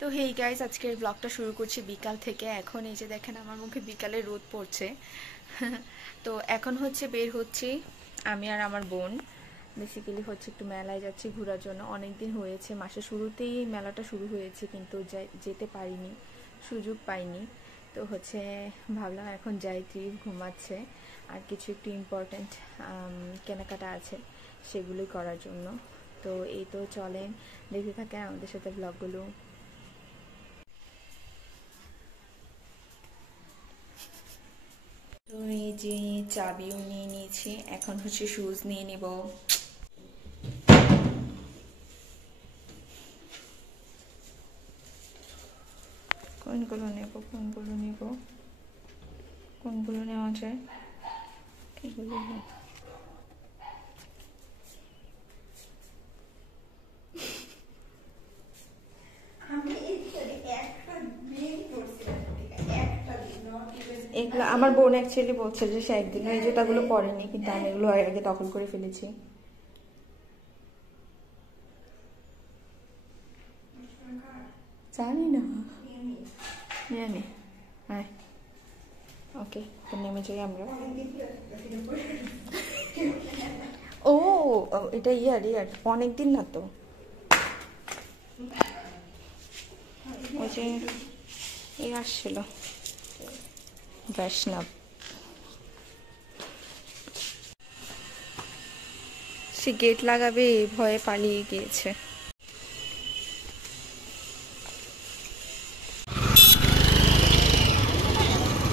তো hey guys, আজকের ব্লগটা শুরু করছি বিকাল থেকে। এখন এই যে দেখেন আমার মুখে বিকালে রোদ পড়ছে। তো এখন হচ্ছে বের হচ্ছি আমি আর আমার বোন। বেসিক্যালি হচ্ছে একটু মেলায় যাচ্ছি ঘোরার জন্য। অনেক দিন হয়েছে, মাসের শুরুতেই মেলাটা শুরু হয়েছে, কিন্তু যেতে পারিনি, সুযোগ পাইনি। তো হচ্ছে ভাবলাম এখন যাই, ত্রিভ ঘুমাচ্ছে, আর কিছু একটু ইম্পর্ট্যান্ট কেনাকাটা আছে সেগুলোই করার জন্য। তো এই তো চলেন দেখতে থাকেন আমাদের সাথে ব্লগগুলো। তো এই যে চাবিও নিয়ে নিয়েছি, এখন হচ্ছে শুজ নিয়ে নিব। কোনগুলো নেব কোনগুলো নেওয়া যায়, এগুলো এগুলো আমার বোন অ্যাকচুয়ালি বলছে যে সে একদিন এই জুতাগুলো পরেনি, কিন্তু আমি এগুলো আগে দখল করে ফেলেছি। জানি না, নিয়ে নে। হ্যাঁ ওকে, তো নেমে যাই আমরা। ও এটা ইয়ার অনেক দিন না তো, ওই যে এই আসছিল বৈষ্ণব, সে গেট লাগাবে ভয়ে পালিয়ে গিয়েছে।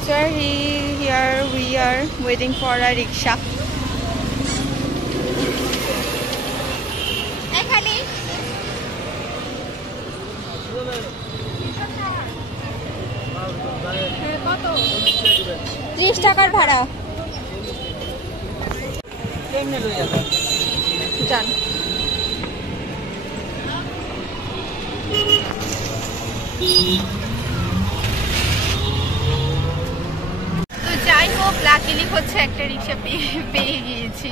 So here we are waiting for a rickshaw. কত? 30 টাকার ভাড়া। যান। তো যাই হোক, লাকিলি হচ্ছে একটা রিক্সা পেয়ে গিয়েছি,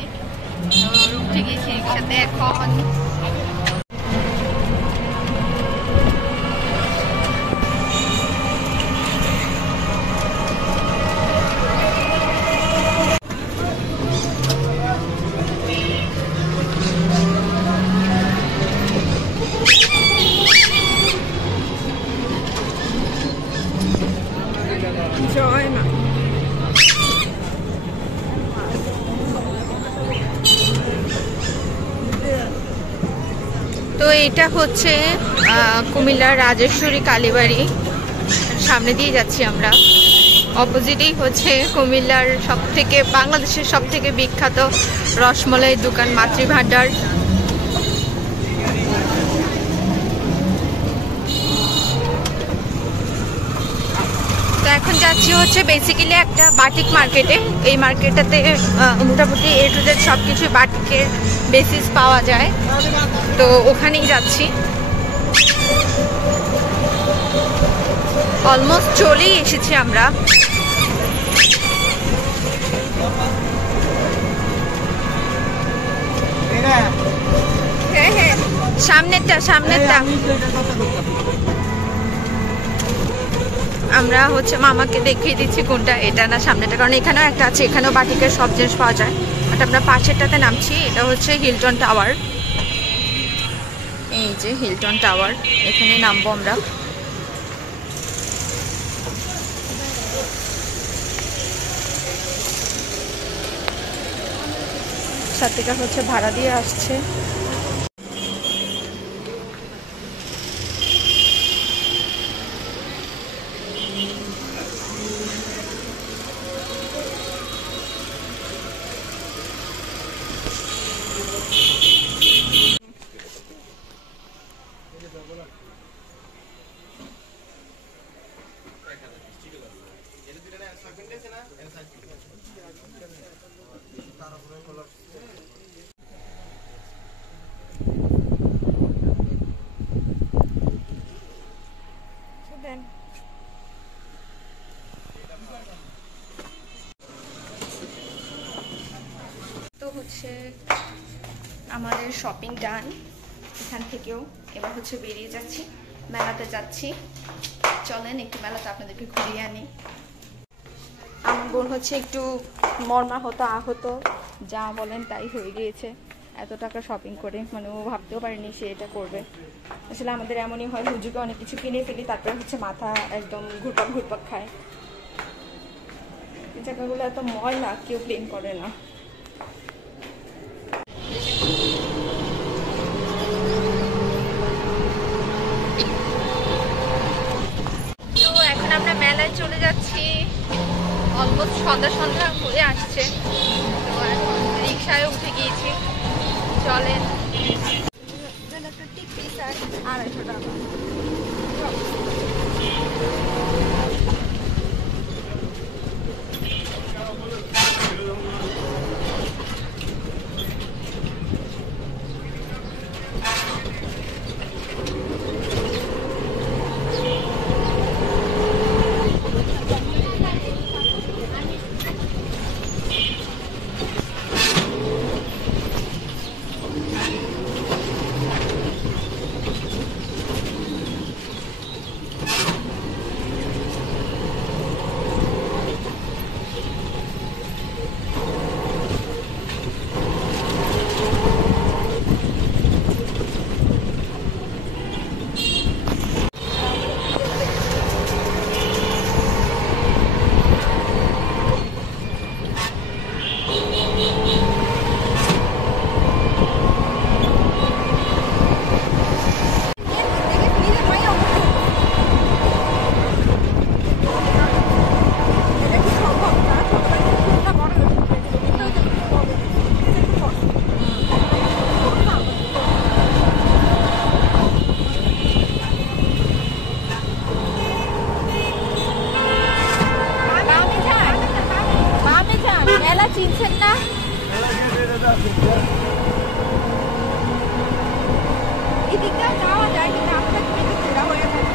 তো উঠে গেছি রিক্সাতে। এখন জয় মা। তো এটা হচ্ছে কুমিল্লার রাজেশ্বরী কালীবাড়ি, সামনে দিয়ে যাচ্ছি আমরা। অপোজিটেই হচ্ছে কুমিল্লার বাংলাদেশের সব থেকে বিখ্যাত রসমলাই দোকান মাতৃভান্ডার। তো এখন যাচ্ছি হচ্ছে বেসিক্যালি একটা বাটিক মার্কেটে। এই মার্কেটটাতে মোটামুটি A to Z সব কিছু বাটিকের বেসিস পাওয়া যায়, তো ওখানেই যাচ্ছি। অলমোস্ট চলেই এসেছি আমরা। হ্যাঁ সামনেরটা আমরা হচ্ছে মামাকে দেখিয়ে দিচ্ছি কোনটা, এটা না সামনেটা, কারণ এখানেও একটা আছে, এখানেও বাটিকের সব জিনিস পাওয়া যায়। বাট আমরা পাশেরটাতে নামছি, এটা হচ্ছে হিলটন টাওয়ার। এই যে হিলটন টাওয়ার, এখানে নামবো আমরা। সাথীটা হচ্ছে ভাড়া দিয়ে আসছে। তো হচ্ছে আমাদের শপিং ডান এখান থেকেও। এবার হচ্ছে বেরিয়ে যাচ্ছি, মেলাতে যাচ্ছি। চলেন একটু মেলাতে আপনাদেরকে ঘুরিয়ে আনি। আমার বোন হচ্ছে একটু মর্মাহত আহত, যা বলেন তাই হয়ে গিয়েছে এত টাকা শপিং করে। মানে ও ভাবতেও পারেনি সে এটা করবে। আসলে আমাদের এমনই হয়, হুজুকে অনেক কিছু কিনে ফেলি, তারপরে হচ্ছে মাথা একদম ঘুরপাক ঘুরপাক খায়। এই জায়গাগুলো এত ময়লা, কেউ ক্লিন করে না। তো এখন আমরা মেলায় চলে যাচ্ছি। অলমোস্ট সন্ধ্যা সন্ধ্যা হয়ে আসছে। তো এখন রিক্সায় উঠে গিয়েছি। চলেন। $250 টাকা। চিনছেন না? এদিকটা যাওয়া যায় কিন্তু আপনার ঘেরা হয়ে থাকে।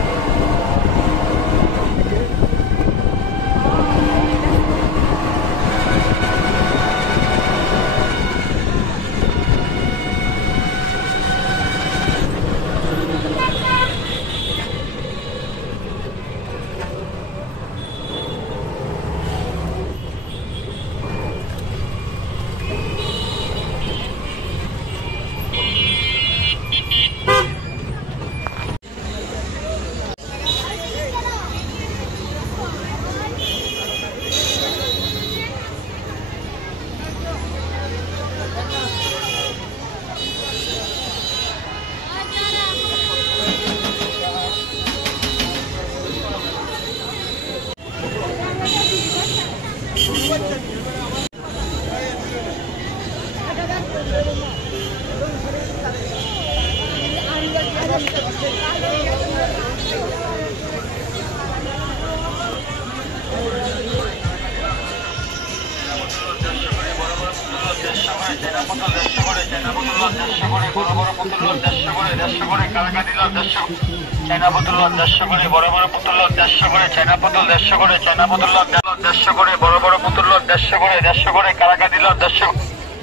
চায়না বোতল 150 করে, বড় বড় বোতল 150 করে, চায়না বোতল 150 করে, চায়না বোতল 150 করে, বড় বড় বোতল 150 করে, 150 করে, কারাকা দিল 150,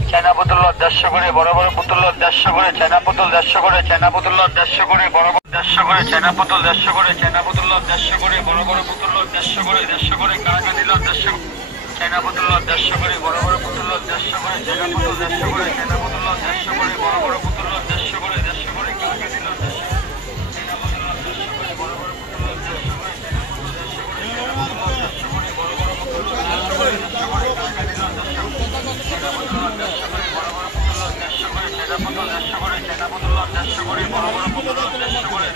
চায়না বোতল 150 করে, বড় বড় বোতল 150 করে, চায়না বোতল 150 করে, চায়না বোতল 150 করে, বড় বড় 150 করে, চায়না বোতল 150 করে, চায়না বোতল 150 করে, বড় বড় বোতল 150 করে, 150 করে, কারাকা দিল 150, চায়না বোতল 150 করে, বড় বড় বোতল 150 করে, চায়না বোতল 150 করে, চায়না বোতল 150 করে, বড় বড় বোতল 150 করে, 150 করে, কারাকা দিল 150, চায়না বোতল 150 করে, বড় বড় বোতল 150 করে, চায়না বোতল 150 করে, চায়না বোতল 150 করে, বড় বড় বোতল 150 করে, 150 করে, কারাকা দিল 150, চায়না বোতল 150 করে, বড় বড় বোতল 150 করে, চায়না বোতল 150 করে, চায়না বোতল 150 করে, বড় বড় বোতল 150 করে,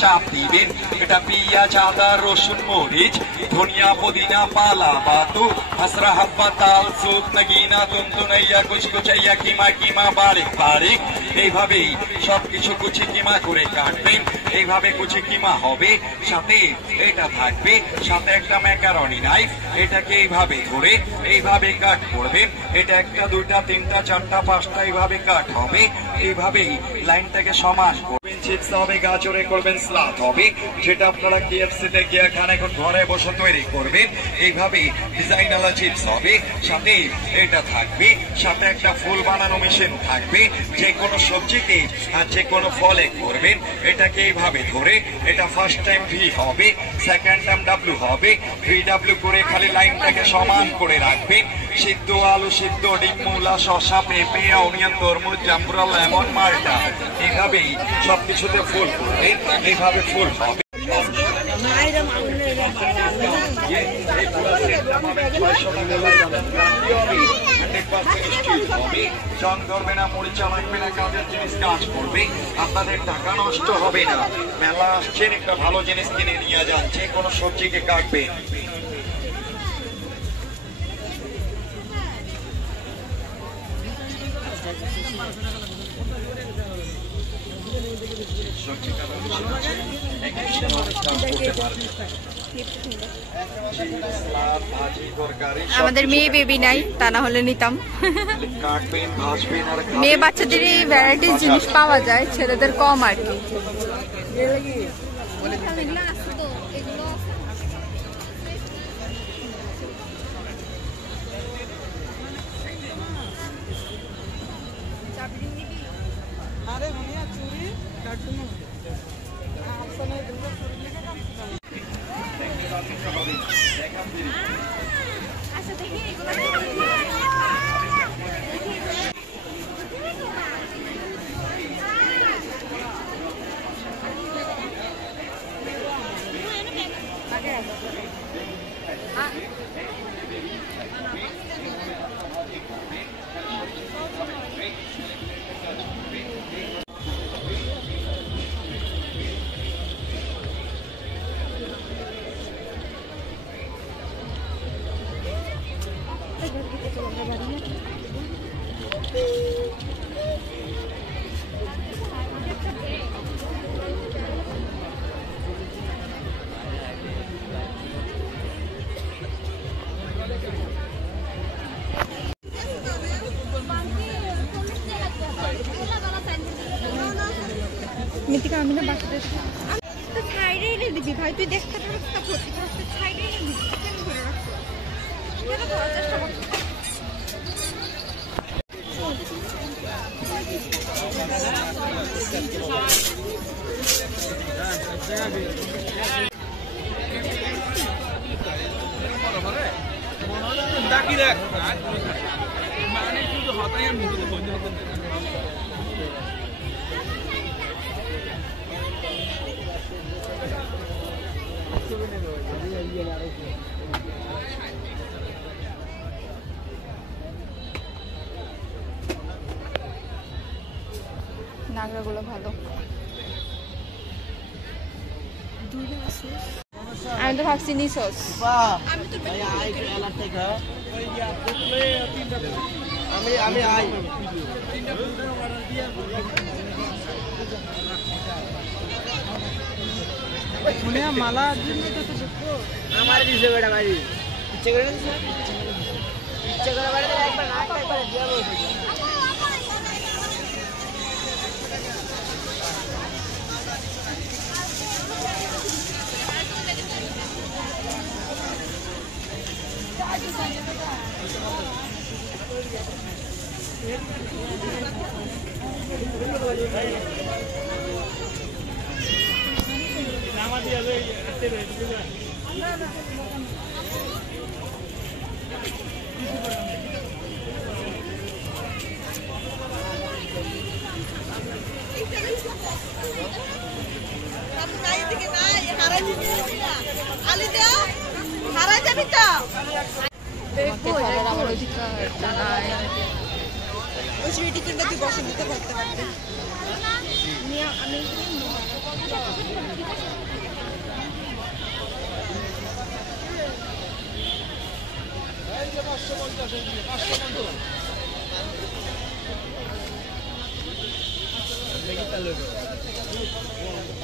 চাপ দিবেন। এটা পেঁয়াজ, আদা, রসুন, মরিচ, ধনিয়া, পুদিনা, পালা বাতু, হাসরা, হাব্বা, তাল, সুপ, নগিনা, তুনতুনাইয়া, কুচকুচাইয়া, কিমা কিমা, বারিক বারিক, এইভাবেই সবকিছু কুচি কিমা করে কাটবেন। এইভাবে কুচি কিমা হবে, সাথে এটা থাকবে, সাথে একটা ম্যাকারনি নাইফ, এটাকে এইভাবে ধরে এইভাবে কাট করবেন। এটা একটা, দুইটা, তিনটা, চারটা, পাঁচটা এইভাবে কাট হবে। এইভাবেই লাইনটাকে সমান করবেন। চিপস হবে, গাজরে করবেন, স্লাদ হবে, যেটা আপনারা KFC তে গিয়ে খান, এখন ঘরে বসে তৈরি করবেন। এইভাবেই ডিজাইনালা চিপস হবে, সাথে এটা থাকবে, সাথে একটা ফুল বানানো মেশিন থাকবে। যে কোনো সবজিতে আর যে কোনো ফলে করবেন। এটাকে এইভাবে ধরে, এটা ফার্স্ট টাইম V হবে, সেকেন্ড টাইম W হবে। VW করে খালি লাইনটাকে সমান করে রাখবেন। সিদ্ধ আলু, সিদ্ধ ডিম, মূলা, শসা, পেঁপে, অনিয়ন, তরমুজ, জাম্বুরা, লেমন, মালটা, এইভাবেই সবকিছুতে ফুল করবে। এইভাবে ফুল হবে। জং ধরবে না, মরিচা লাগবে না, কাজের জিনিস কাজ করবে, আপনাদের টাকা নষ্ট হবে না। মেলা আসছেন, একটা ভালো জিনিস কিনে নিয়ে যাচ্ছে, কোনো সবজিকে কাটবেন। দর্শক ঠিকানা হচ্ছে এখানে কাজ করতে পারবে আমাদের মেয়ে বেবি নাই, তা না হলে নিতাম। কাটবেন ভাজবেন আর মেয়ে বাচ্চাদেরই ভ্যারাইটিস জিনিস পাওয়া যায়, ছেলেদের কম আর কি। মিতিকা আমি না বাসাতে তো সাইডে এনে দিবি ভাই, তুই দেখতে পারছিস না প্রতি সাইডে এনে দিবি, কেন ধরে রাখছিস? কেন ধরার চেষ্টা করছিস? নাগরাগুলো ভালো। আমি তো ভাবছি নিসোস। মালা আমার দিছে বেটা ভাই, ইচ্ছে করে দিছে, ইচ্ছে করে বাড়ি একবার না একবার দিয়া বলছে।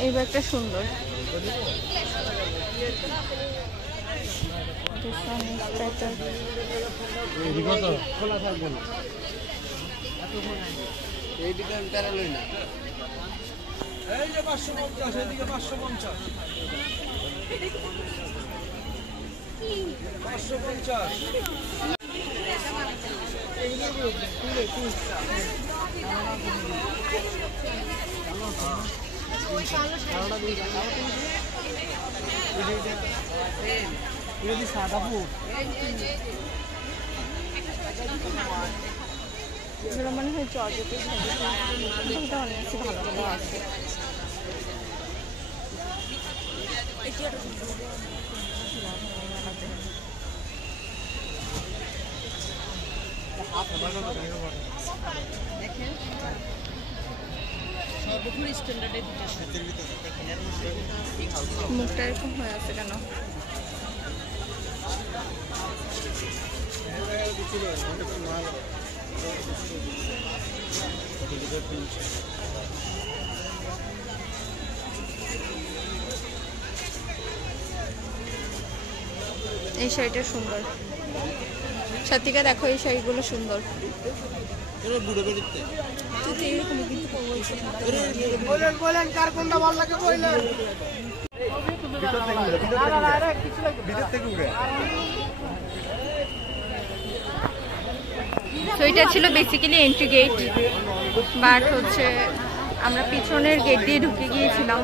এই ব্যাগটা সুন্দর। খোলা থাকবে না, এই দোকান প্যারালই না। এই যে 550, এদিকে 550, 550। এগুলো মনে হয় জর্জেটের অনেক আছে, ভালো ভালো আছে। মুখটা এরকম হয়ে আছে কেন? এই শাড়িটা সুন্দর। সাথিকা দেখো এই শাড়িগুলো সুন্দর। বলেন কার কোনটা ভালো লাগে বললেন। তো এটা ছিল বেসিক্যালি এন্ট্রি গেট, বাট হচ্ছে আমরা পিছনের গেট দিয়ে ঢুকে গিয়েছিলাম।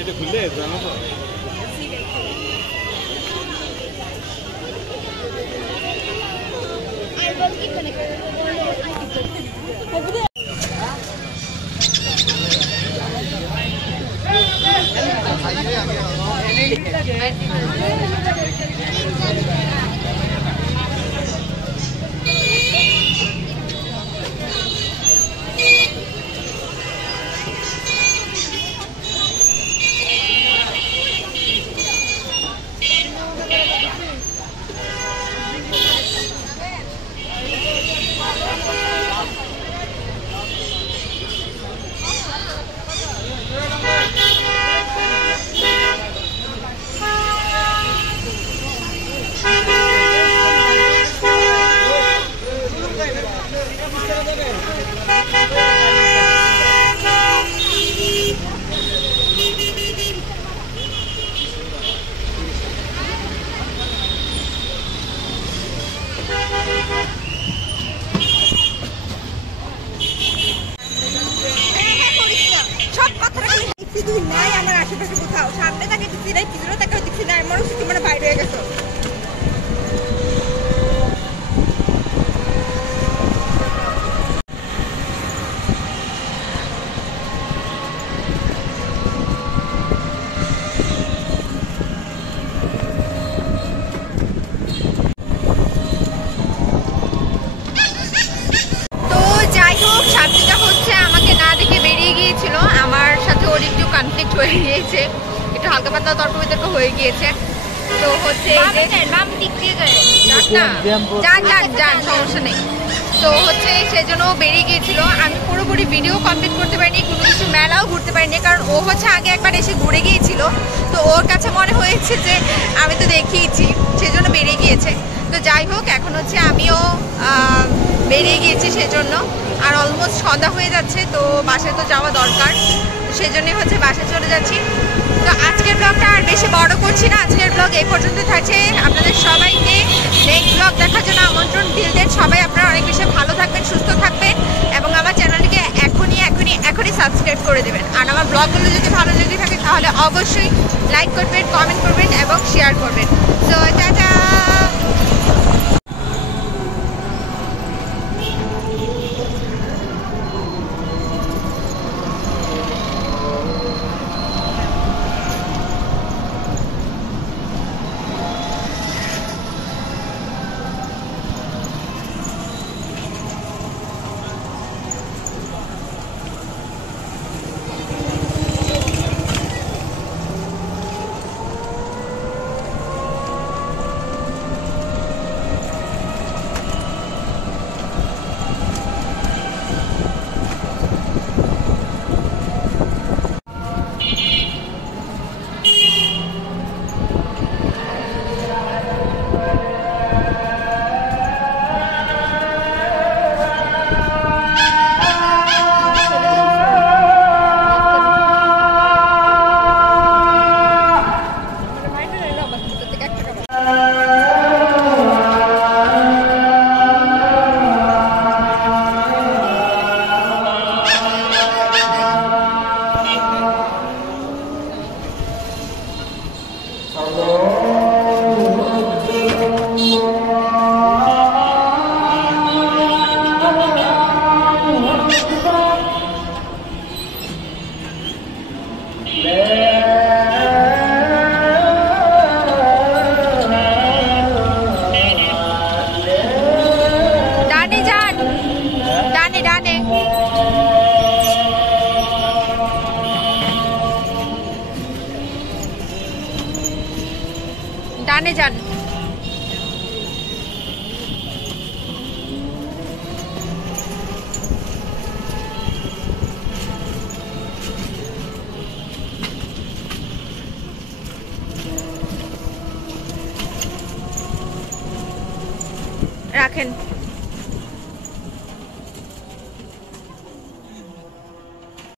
এটা খুললে জানো তো সামনে তাকে দিচ্ছি নাই, পিছনে তাকে দিচ্ছি নাই, মনে হচ্ছে মানে বাইরে হয়ে গেছে। তো যাই হোক, সাথীটা হচ্ছে আমাকে না দেখে বেরিয়ে গিয়েছিল। আমার সাথে ওর একটু কনফ্লিক্ট হয়ে গিয়েছে, একটু হালকা পাতলা তর্ক বিতর্ক হয়ে গিয়েছে। তো হচ্ছে যান সমস্যা নেই। তো হচ্ছে সেজন্য বেরিয়ে গিয়েছিল। আমি পুরোপুরি ভিডিও কমপ্লিট করতে পারিনি, কোনো কিছু মেলাও ঘুরতে পারিনি, কারণ ও হচ্ছে আগে একবার এসে ঘুরে গিয়েছিল। তো ওর কাছে মনে হয়েছে যে আমি তো দেখিয়েছি, সেজন্য বেরিয়ে গিয়েছে। তো যাই হোক, এখন হচ্ছে আমিও বেরিয়ে গিয়েছি সেজন্য। আর অলমোস্ট সন্ধ্যা হয়ে যাচ্ছে, তো বাসায় তো যাওয়া দরকার, সেজন্যই হচ্ছে বাসায় চলে যাচ্ছি। তো আজকের ব্লগটা আর বেশি বড় করছি না, আজকের ব্লগ এই পর্যন্ত থাকছে। আপনাদের সবাইকে নেক্সট ব্লগ দেখার জন্য আমন্ত্রণ। টিল দেন সবাই আপনারা অনেক বেশি ভালো থাকবেন, সুস্থ থাকবেন এবং আমার চ্যানেলটিকে এখনই সাবস্ক্রাইব করে দেবেন। আর আমার ব্লগগুলো যদি ভালো লেগে থাকে তাহলে অবশ্যই লাইক করবেন, কমেন্ট করবেন এবং শেয়ার করবেন। So tata. ডানে যান, ডানে ডানে। ডানে যান। রাখেন।